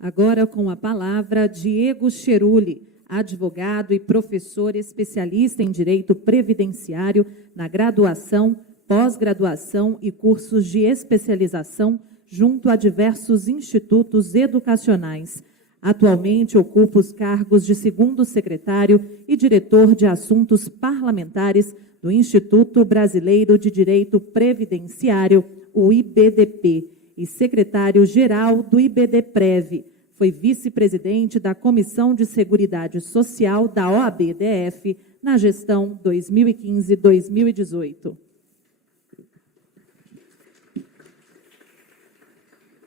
Agora, com a palavra, Diego Cheruli, advogado e professor especialista em Direito Previdenciário na graduação, pós-graduação e cursos de especialização junto a diversos institutos educacionais. Atualmente ocupa os cargos de segundo secretário e diretor de assuntos parlamentares do Instituto Brasileiro de Direito Previdenciário, o IBDP, e secretário-geral do IBDPrev. Foi vice-presidente da Comissão de Seguridade Social da OAB-DF na gestão 2015-2018.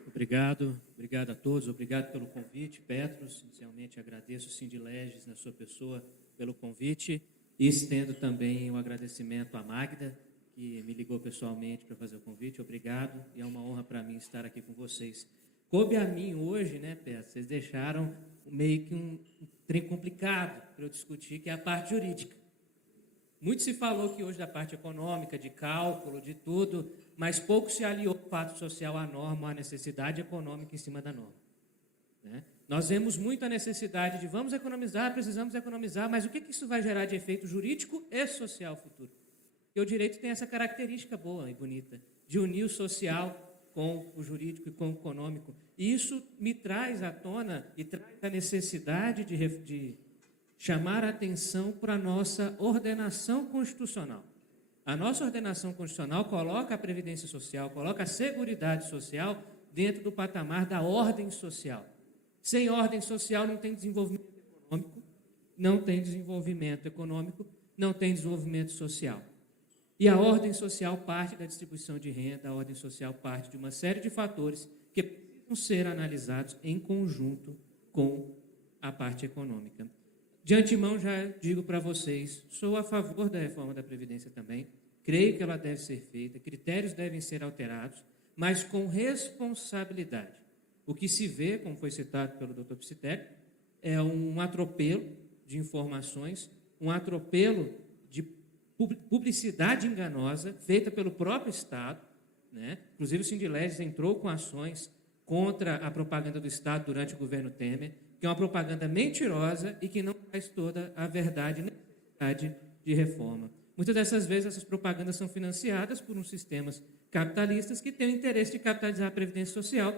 Obrigado a todos, obrigado pelo convite. Petros, inicialmente agradeço o Sindileges, na sua pessoa, pelo convite, e estendo também um agradecimento à Magda, que me ligou pessoalmente para fazer o convite. Obrigado, e é uma honra para mim estar aqui com vocês. Coube a mim hoje, né, Petros, vocês deixaram meio que um trem complicado para eu discutir, que é a parte jurídica. Muito se falou que hoje da parte econômica, de cálculo, de tudo, mas pouco se aliou o fato social à norma, à necessidade econômica em cima da norma, né? Nós vemos muito a necessidade de vamos economizar, precisamos economizar, mas o que isso vai gerar de efeito jurídico e social futuro? Porque o direito tem essa característica boa e bonita, de unir o social com o jurídico e com o econômico. E isso me traz à tona e traz a necessidade de chamar a atenção para a nossa ordenação constitucional. A nossa ordenação constitucional coloca a Previdência Social, coloca a Seguridade Social dentro do patamar da ordem social. Sem ordem social não tem desenvolvimento econômico, não tem desenvolvimento social. E a ordem social parte da distribuição de renda, a ordem social parte de uma série de fatores que precisam ser analisados em conjunto com a parte econômica. De antemão, já digo para vocês, sou a favor da reforma da Previdência também, creio que ela deve ser feita, critérios devem ser alterados, mas com responsabilidade. O que se vê, como foi citado pelo Dr. Psitec, é um atropelo de informações, um atropelo de publicidade enganosa, feita pelo próprio Estado, né? Inclusive o Sindileges entrou com ações contra a propaganda do Estado durante o governo Temer, que é uma propaganda mentirosa e que não traz toda a verdade e necessidade de reforma. Muitas dessas vezes, essas propagandas são financiadas por uns sistemas capitalistas que têm o interesse de capitalizar a Previdência Social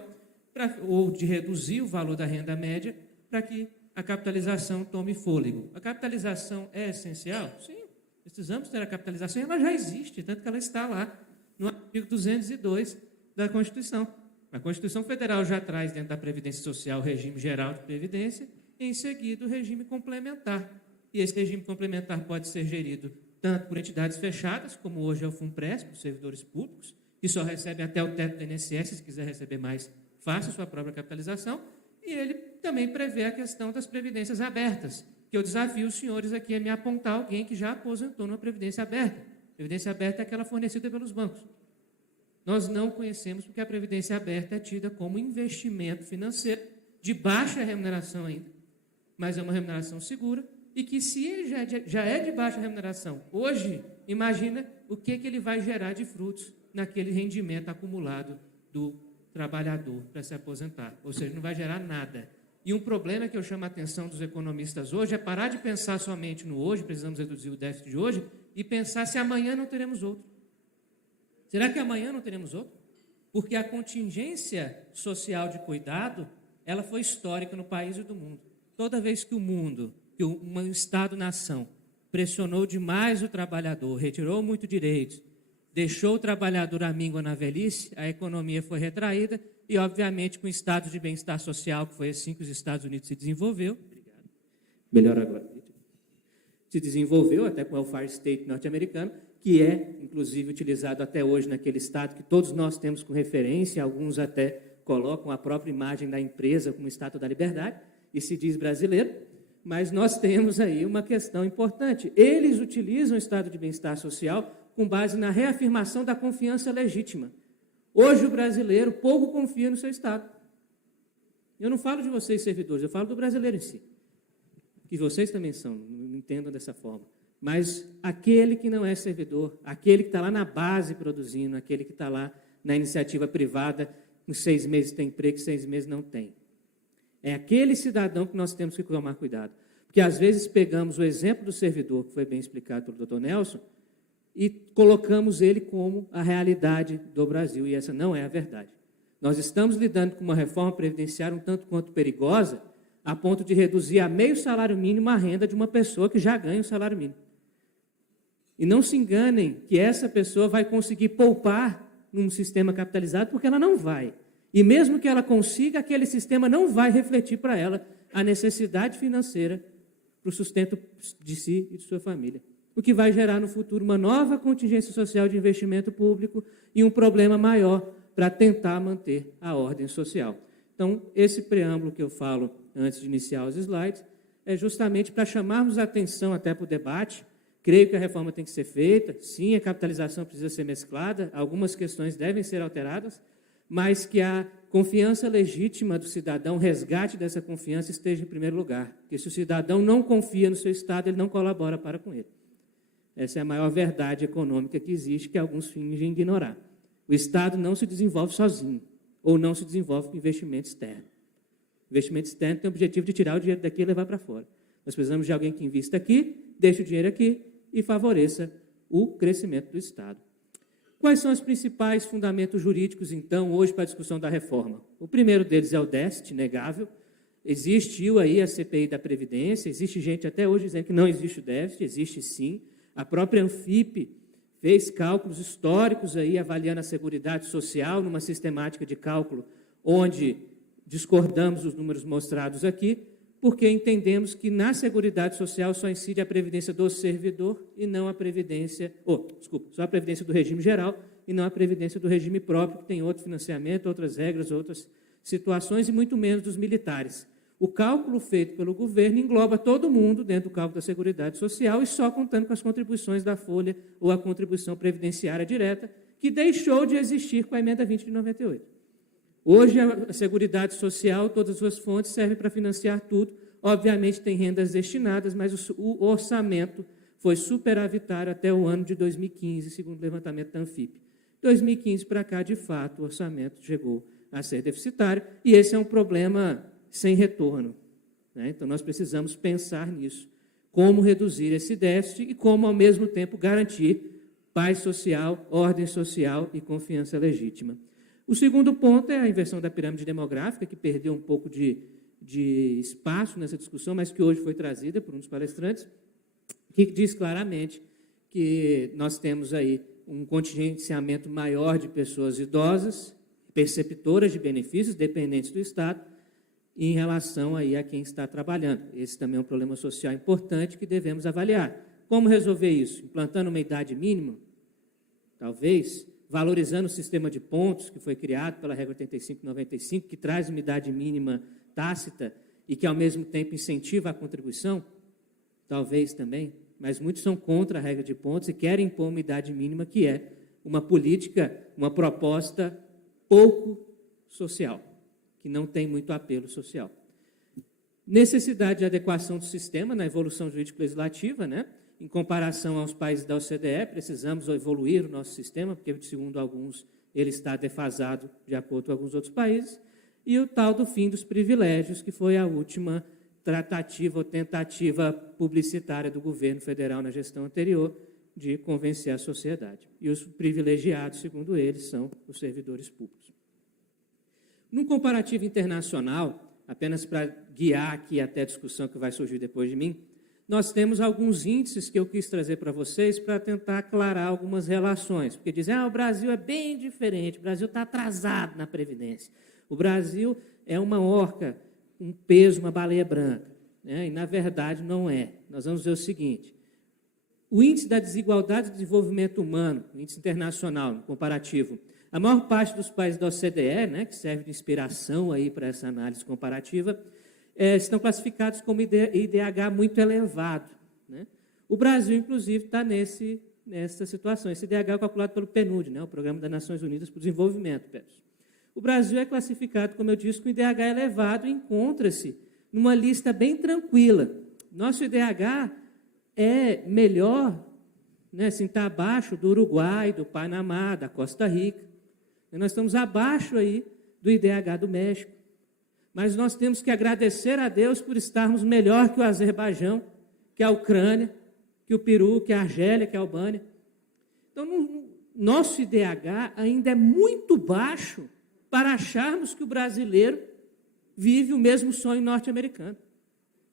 ou de reduzir o valor da renda média para que a capitalização tome fôlego. A capitalização é essencial? Sim, precisamos ter a capitalização, ela já existe, tanto que ela está lá no artigo 202 da Constituição. A Constituição Federal já traz dentro da Previdência Social o regime geral de previdência e, em seguida, o regime complementar. E esse regime complementar pode ser gerido tanto por entidades fechadas, como hoje é o FUNPRESP, os servidores públicos, que só recebem até o teto do INSS, se quiser receber mais, faça sua própria capitalização, e ele também prevê a questão das previdências abertas, que eu desafio os senhores aqui a me apontar alguém que já aposentou numa previdência aberta. Previdência aberta é aquela fornecida pelos bancos. Nós não conhecemos porque a previdência aberta é tida como investimento financeiro de baixa remuneração ainda, mas é uma remuneração segura e que, se ele já é de baixa remuneração, hoje, imagina o que ele vai gerar de frutos naquele rendimento acumulado do trabalhador para se aposentar. Ou seja, não vai gerar nada. E um problema que eu chamo a atenção dos economistas hoje é parar de pensar somente no hoje, precisamos reduzir o déficit de hoje, e pensar se amanhã não teremos outro. Será que amanhã não teremos outro? Porque a contingência social de cuidado, ela foi histórica no país e do mundo. Toda vez que o mundo, que um Estado-nação pressionou demais o trabalhador, retirou muito direitos, deixou o trabalhador à míngua na velhice, a economia foi retraída e, obviamente, com o estado de bem-estar social, que foi assim que os Estados Unidos se desenvolveu. Obrigado. Melhor agora. Se desenvolveu até com o welfare state norte-americano, que é, inclusive, utilizado até hoje naquele estado que todos nós temos com referência, alguns até colocam a própria imagem da empresa como estátua da liberdade, e se diz brasileiro, mas nós temos aí uma questão importante. Eles utilizam o estado de bem-estar social com base na reafirmação da confiança legítima. Hoje o brasileiro pouco confia no seu Estado. Eu não falo de vocês, servidores, eu falo do brasileiro em si. Que vocês também são, não entendam dessa forma. Mas aquele que não é servidor, aquele que está lá na base produzindo, aquele que está lá na iniciativa privada, com 6 meses tem emprego, 6 meses não tem. É aquele cidadão que nós temos que tomar cuidado. Porque, às vezes, pegamos o exemplo do servidor, que foi bem explicado pelo Dr. Nelson, e colocamos ele como a realidade do Brasil, e essa não é a verdade. Nós estamos lidando com uma reforma previdenciária um tanto quanto perigosa, a ponto de reduzir a meio salário mínimo a renda de uma pessoa que já ganha o salário mínimo. E não se enganem que essa pessoa vai conseguir poupar num sistema capitalizado, porque ela não vai. E mesmo que ela consiga, aquele sistema não vai refletir para ela a necessidade financeira para o sustento de si e de sua família. O que vai gerar no futuro uma nova contingência social de investimento público e um problema maior para tentar manter a ordem social. Então, esse preâmbulo que eu falo antes de iniciar os slides é justamente para chamarmos a atenção até para o debate. Creio que a reforma tem que ser feita, sim, a capitalização precisa ser mesclada, algumas questões devem ser alteradas, mas que a confiança legítima do cidadão, o resgate dessa confiança esteja em primeiro lugar. Porque se o cidadão não confia no seu Estado, ele não colabora para com ele. Essa é a maior verdade econômica que existe, que alguns fingem ignorar. O Estado não se desenvolve sozinho, ou não se desenvolve com investimento externo. O investimento externo tem o objetivo de tirar o dinheiro daqui e levar para fora. Nós precisamos de alguém que invista aqui, deixe o dinheiro aqui e favoreça o crescimento do Estado. Quais são os principais fundamentos jurídicos, então, hoje para a discussão da reforma? O primeiro deles é o déficit inegável. Existiu aí a CPI da Previdência, existe gente até hoje dizendo que não existe o déficit, existe sim. A própria Anfip fez cálculos históricos aí, avaliando a Seguridade Social, numa sistemática de cálculo, onde discordamos dos números mostrados aqui, porque entendemos que na Seguridade Social só incide a previdência do servidor e não a previdência, só a previdência do regime geral e não a previdência do regime próprio, que tem outro financiamento, outras regras, outras situações, e muito menos dos militares. O cálculo feito pelo governo engloba todo mundo dentro do cálculo da Seguridade Social e só contando com as contribuições da Folha ou a contribuição previdenciária direta, que deixou de existir com a emenda 20 de 98. Hoje, a Seguridade Social, todas as suas fontes servem para financiar tudo. Obviamente, tem rendas destinadas, mas o orçamento foi superavitário até o ano de 2015, segundo o levantamento da Anfip. 2015 para cá, de fato, o orçamento chegou a ser deficitário, e esse é um problema sem retorno, né? Então, nós precisamos pensar nisso, como reduzir esse déficit e como, ao mesmo tempo, garantir paz social, ordem social e confiança legítima. O segundo ponto é a inversão da pirâmide demográfica, que perdeu um pouco de espaço nessa discussão, mas que hoje foi trazida por um dos palestrantes, que diz claramente que nós temos aí um contingenciamento maior de pessoas idosas, perceptoras de benefícios, dependentes do Estado, em relação aí a quem está trabalhando. Esse também é um problema social importante que devemos avaliar. Como resolver isso? Implantando uma idade mínima? Talvez. Valorizando o sistema de pontos que foi criado pela regra 85/95, que traz uma idade mínima tácita e que, ao mesmo tempo, incentiva a contribuição? Talvez também, mas muitos são contra a regra de pontos e querem impor uma idade mínima que é uma política, uma proposta pouco social, que não tem muito apelo social. Necessidade de adequação do sistema na evolução jurídico-legislativa, né? Em comparação aos países da OCDE, precisamos evoluir o nosso sistema, porque, segundo alguns, ele está defasado de acordo com alguns outros países, e o tal do fim dos privilégios, que foi a última tratativa ou tentativa publicitária do governo federal na gestão anterior de convencer a sociedade. E os privilegiados, segundo eles, são os servidores públicos. Num comparativo internacional, apenas para guiar aqui até a discussão que vai surgir depois de mim, nós temos alguns índices que eu quis trazer para vocês para tentar aclarar algumas relações. Porque dizem, o Brasil é bem diferente, o Brasil está atrasado na Previdência. O Brasil é uma orca, um peso, uma baleia branca, né? E, na verdade, não é. Nós vamos ver o seguinte, o índice da desigualdade de desenvolvimento humano, o índice internacional, no comparativo, a maior parte dos países da OCDE, né, que serve de inspiração aí para essa análise comparativa, estão classificados como IDH muito elevado, né? O Brasil, inclusive, está nessa situação. Esse IDH é calculado pelo PNUD, né, o Programa das Nações Unidas para o Desenvolvimento. O Brasil é classificado, como eu disse, com IDH elevado e encontra-se numa lista bem tranquila. Nosso IDH é melhor, né, assim, está abaixo do Uruguai, do Panamá, da Costa Rica. Nós estamos abaixo aí do IDH do México. mas nós temos que agradecer a Deus por estarmos melhor que o Azerbaijão, que a Ucrânia, que o Peru, que a Argélia, que a Albânia. Então, nosso IDH ainda é muito baixo para acharmos que o brasileiro vive o mesmo sonho norte-americano.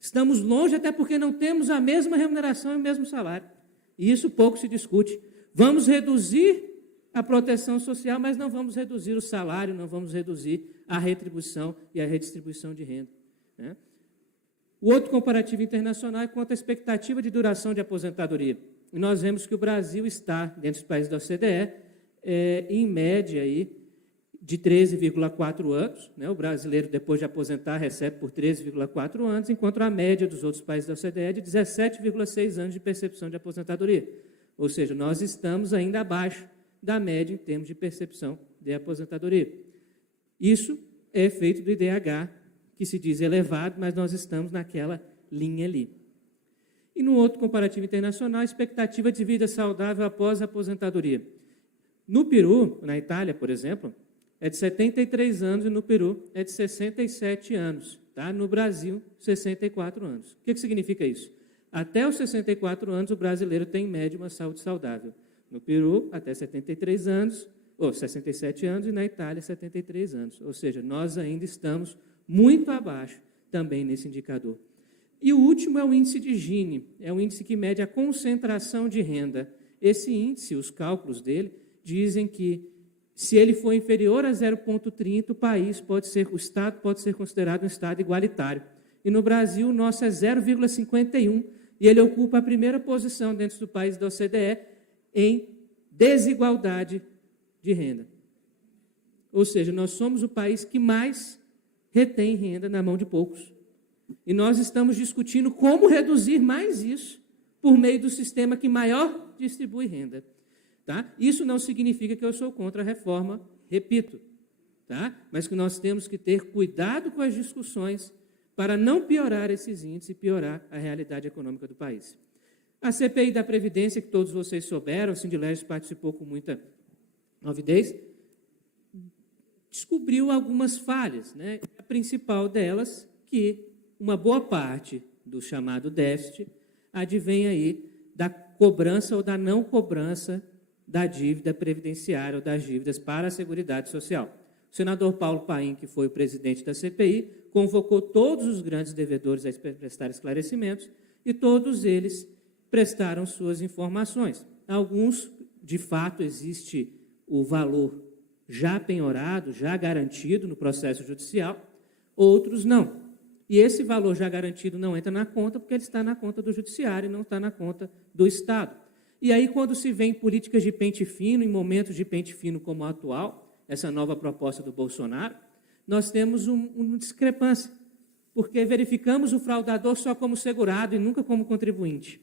Estamos longe até porque não temos a mesma remuneração e o mesmo salário. E isso pouco se discute. Vamos reduzir a proteção social, mas não vamos reduzir o salário, não vamos reduzir a retribuição e a redistribuição de renda, né? O outro comparativo internacional é quanto à expectativa de duração de aposentadoria. E nós vemos que o Brasil está, dentro dos países da OCDE, em média aí, de 13,4 anos. Né? O brasileiro, depois de aposentar, recebe por 13,4 anos, enquanto a média dos outros países da OCDE é de 17,6 anos de percepção de aposentadoria. Ou seja, nós estamos ainda abaixo da média em termos de percepção de aposentadoria. Isso é efeito do IDH, que se diz elevado, mas nós estamos naquela linha ali. E no outro comparativo internacional, a expectativa de vida saudável após a aposentadoria. No Peru, na Itália, por exemplo, é de 73 anos e no Peru é de 67 anos. Tá? No Brasil, 64 anos. O que significa isso? Até os 64 anos, o brasileiro tem, em média, uma saúde saudável. No Peru, até 73 anos, ou 67 anos, e na Itália, 73 anos. Ou seja, nós ainda estamos muito abaixo também nesse indicador. E o último é o índice de Gini, é um índice que mede a concentração de renda. Esse índice, os cálculos dele, dizem que se ele for inferior a 0,30, o Estado pode ser considerado um Estado igualitário. E no Brasil, o nosso é 0,51, e ele ocupa a primeira posição dentro do país da OCDE em desigualdade de renda. Ou seja, nós somos o país que mais retém renda na mão de poucos. E nós estamos discutindo como reduzir mais isso por meio do sistema que maior distribui renda. Tá? Isso não significa que eu sou contra a reforma, repito, tá? Mas que nós temos que ter cuidado com as discussões para não piorar esses índices e piorar a realidade econômica do país. A CPI da Previdência, que todos vocês souberam, o Sindilégio participou com muita avidez, descobriu algumas falhas, né? A principal delas, que uma boa parte do chamado déficit advém aí da cobrança ou da não cobrança da dívida previdenciária ou das dívidas para a Seguridade Social. O senador Paulo Paim, que foi o presidente da CPI, convocou todos os grandes devedores a prestar esclarecimentos e todos eles prestaram suas informações. Alguns, de fato, existe o valor já penhorado, já garantido no processo judicial, outros não. E esse valor já garantido não entra na conta porque ele está na conta do judiciário e não está na conta do Estado. E aí, quando se vê em políticas de pente fino, em momentos de pente fino como o atual, essa nova proposta do Bolsonaro, nós temos uma discrepância, porque verificamos o fraudador só como segurado e nunca como contribuinte.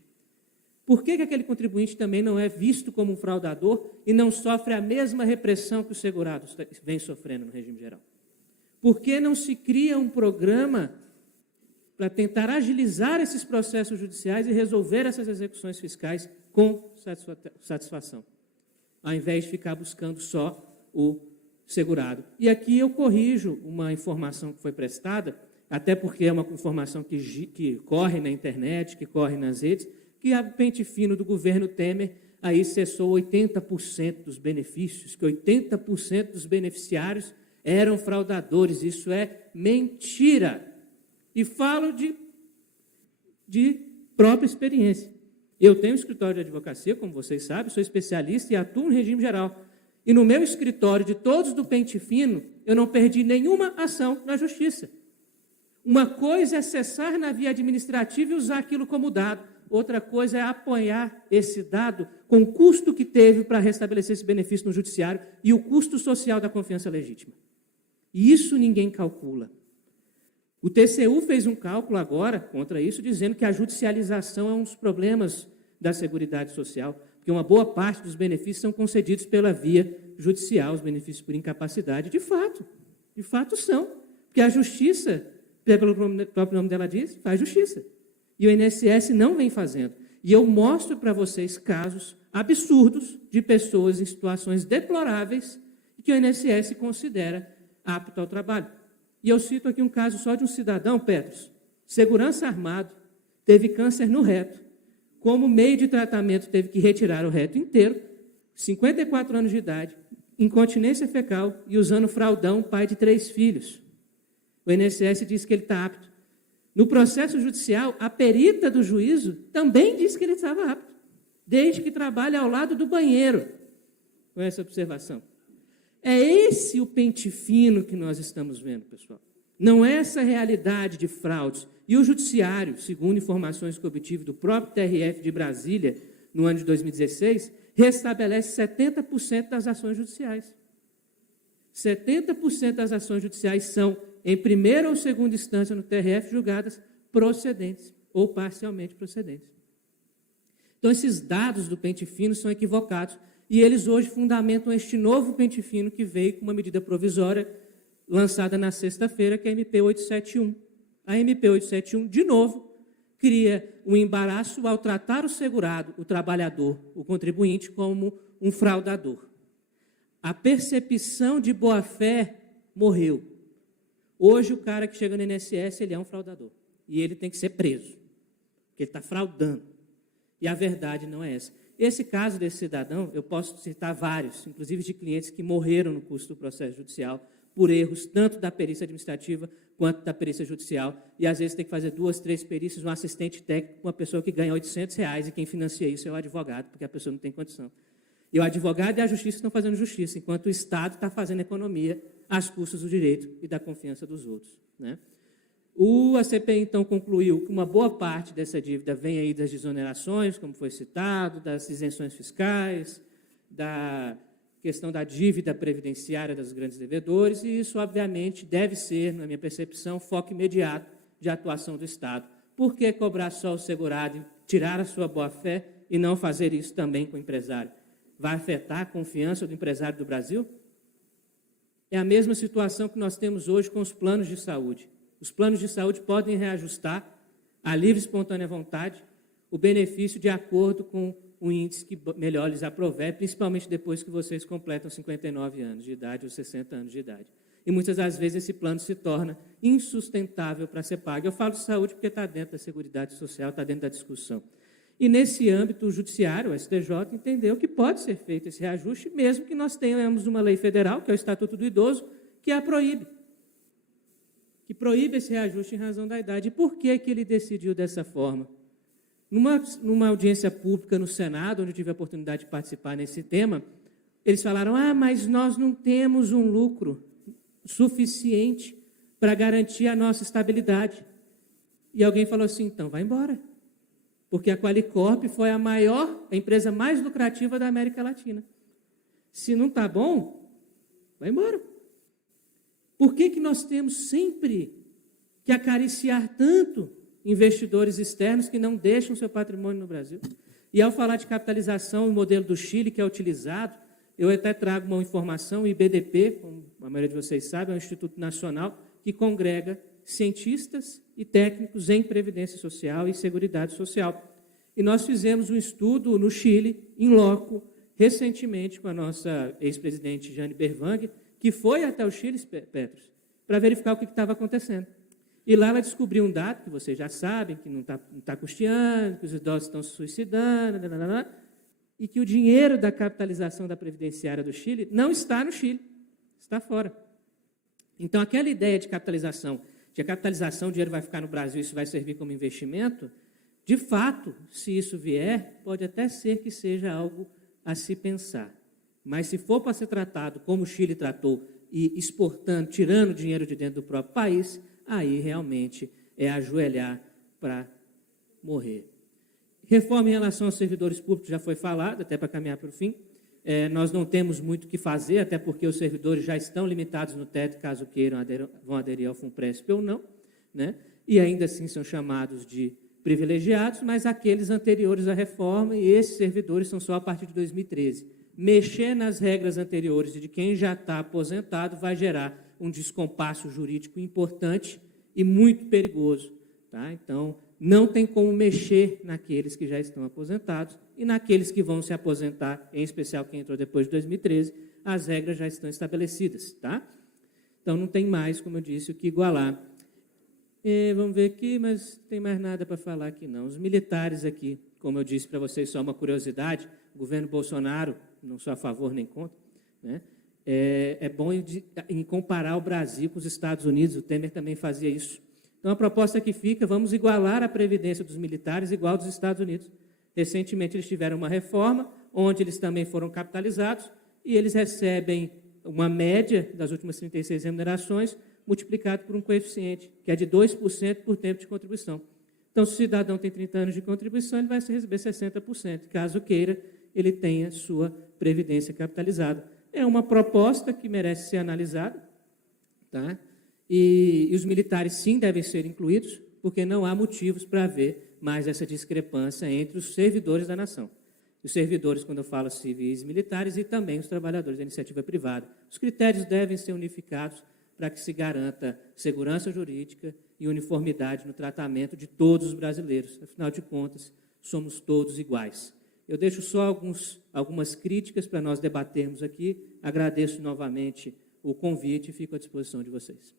Por que aquele contribuinte também não é visto como um fraudador e não sofre a mesma repressão que os segurados vêm sofrendo no regime geral? Por que não se cria um programa para tentar agilizar esses processos judiciais e resolver essas execuções fiscais com satisfação, ao invés de ficar buscando só o segurado? E aqui eu corrijo uma informação que foi prestada, até porque é uma informação que corre na internet, que corre nas redes, que a pente fino do governo Temer aí cessou 80% dos benefícios, que 80% dos beneficiários eram fraudadores. Isso é mentira. E falo de própria experiência. Eu tenho um escritório de advocacia, como vocês sabem, sou especialista e atuo no regime geral. E no meu escritório, de todos do pente fino, eu não perdi nenhuma ação na justiça. Uma coisa é cessar na via administrativa e usar aquilo como dado. Outra coisa é apoiar esse dado com o custo que teve para restabelecer esse benefício no judiciário e o custo social da confiança legítima. E isso ninguém calcula. O TCU fez um cálculo agora contra isso, dizendo que a judicialização é um dos problemas da Seguridade Social, porque uma boa parte dos benefícios são concedidos pela via judicial, os benefícios por incapacidade. De fato são, porque a justiça, pelo próprio nome dela diz, faz justiça. E o INSS não vem fazendo. E eu mostro para vocês casos absurdos de pessoas em situações deploráveis que o INSS considera apto ao trabalho. E eu cito aqui um caso só de um cidadão, Petros, segurança armado, teve câncer no reto. Como meio de tratamento, teve que retirar o reto inteiro, 54 anos de idade, incontinência fecal e usando fraldão, pai de 3 filhos. O INSS diz que ele está apto. No processo judicial, a perita do juízo também diz que ele estava apto, desde que trabalhe ao lado do banheiro, com essa observação. É esse o pente fino que nós estamos vendo, pessoal. Não é essa realidade de fraudes. E o judiciário, segundo informações que obtive do próprio TRF de Brasília, no ano de 2016, restabelece 70% das ações judiciais. 70% das ações judiciais são, em primeira ou segunda instância no TRF, julgadas procedentes ou parcialmente procedentes. Então, esses dados do pente fino são equivocados e eles hoje fundamentam este novo pente fino que veio com uma medida provisória lançada na sexta-feira, que é a MP 871. A MP 871, de novo, cria um embaraço ao tratar o segurado, o trabalhador, o contribuinte, como um fraudador. A percepção de boa-fé morreu. Hoje, o cara que chega no INSS, ele é um fraudador. E ele tem que ser preso, porque ele está fraudando. E a verdade não é essa. Esse caso desse cidadão, eu posso citar vários, inclusive de clientes que morreram no curso do processo judicial por erros tanto da perícia administrativa quanto da perícia judicial. E, às vezes, tem que fazer 2, 3 perícias, um assistente técnico, uma pessoa que ganha R$800, e quem financia isso é o advogado, porque a pessoa não tem condição. E o advogado e a justiça estão fazendo justiça, enquanto o Estado está fazendo economia às custas do direito e da confiança dos outros, né? A CPI, então, concluiu que uma boa parte dessa dívida vem aí das desonerações, como foi citado, das isenções fiscais, da questão da dívida previdenciária dos grandes devedores, e isso, obviamente, deve ser, na minha percepção, foco imediato de atuação do Estado. Por que cobrar só o segurado e tirar a sua boa-fé e não fazer isso também com o empresário? Vai afetar a confiança do empresário do Brasil? É a mesma situação que nós temos hoje com os planos de saúde. Os planos de saúde podem reajustar, à livre e espontânea vontade, o benefício de acordo com o índice que melhor lhes aprover, principalmente depois que vocês completam 59 anos de idade ou 60 anos de idade. E muitas das vezes esse plano se torna insustentável para ser pago. Eu falo de saúde porque está dentro da Seguridade Social, está dentro da discussão. E nesse âmbito, o Judiciário, o STJ, entendeu que pode ser feito esse reajuste, mesmo que nós tenhamos uma lei federal, que é o Estatuto do Idoso, que a proíbe. Que proíbe esse reajuste em razão da idade. E por que ele decidiu dessa forma? Numa audiência pública no Senado, onde eu tive a oportunidade de participar nesse tema, eles falaram, mas nós não temos um lucro suficiente para garantir a nossa estabilidade. E alguém falou assim, então vai embora. Porque a Qualicorp foi a empresa mais lucrativa da América Latina. Se não está bom, vai embora. Por que nós temos sempre que acariciar tanto investidores externos que não deixam seu patrimônio no Brasil? E ao falar de capitalização, o modelo do Chile que é utilizado, eu até trago uma informação, o IBDP, como a maioria de vocês sabe, é um instituto nacional que congrega cientistas e técnicos em previdência social e seguridade social. E nós fizemos um estudo no Chile, em loco, recentemente, com a nossa ex-presidente Jane Berwang, que foi até o Chile, Petros, para verificar o que estava acontecendo. E lá ela descobriu um dado, que vocês já sabem, que não está custeando, que os idosos estão se suicidando, e que o dinheiro da capitalização da previdenciária do Chile não está no Chile, está fora. Então, aquela ideia de capitalização, o dinheiro vai ficar no Brasil, isso vai servir como investimento, de fato, se isso vier, pode até ser que seja algo a se pensar. Mas se for para ser tratado como o Chile tratou, e exportando, tirando dinheiro de dentro do próprio país, aí realmente é ajoelhar para morrer. Reforma em relação aos servidores públicos já foi falado, até para caminhar para o fim. Nós não temos muito o que fazer, até porque os servidores já estão limitados no teto, caso queiram, vão aderir ao FUNPRESP ou não, né? E ainda assim são chamados de privilegiados, mas aqueles anteriores à reforma, e esses servidores são só a partir de 2013. Mexer nas regras anteriores de quem já está aposentado vai gerar um descompasso jurídico importante e muito perigoso. Tá? Então, não tem como mexer naqueles que já estão aposentados e naqueles que vão se aposentar, em especial quem entrou depois de 2013, as regras já estão estabelecidas. Tá? Então, Então, não tem mais, como eu disse, o que igualar. Vamos ver aqui, mas não tem mais nada para falar aqui, não. Os militares aqui, como eu disse para vocês, só uma curiosidade, o governo Bolsonaro, não sou a favor nem contra, né? É bom em comparar o Brasil com os Estados Unidos, o Temer também fazia isso. Então, a proposta que fica, vamos igualar a previdência dos militares igual dos Estados Unidos. Recentemente, eles tiveram uma reforma, onde eles também foram capitalizados, e eles recebem uma média das últimas 36 remunerações, multiplicado por um coeficiente, que é de 2% por tempo de contribuição. Então, se o cidadão tem 30 anos de contribuição, ele vai receber 60%. Caso queira, ele tenha sua previdência capitalizada. É uma proposta que merece ser analisada, tá? E os militares, sim, devem ser incluídos, porque não há motivos para haver mais essa discrepância entre os servidores da nação. Os servidores, quando eu falo civis e militares, e também os trabalhadores da iniciativa privada. Os critérios devem ser unificados para que se garanta segurança jurídica e uniformidade no tratamento de todos os brasileiros. Afinal de contas, somos todos iguais. Eu deixo só algumas críticas para nós debatermos aqui. Agradeço novamente o convite e fico à disposição de vocês.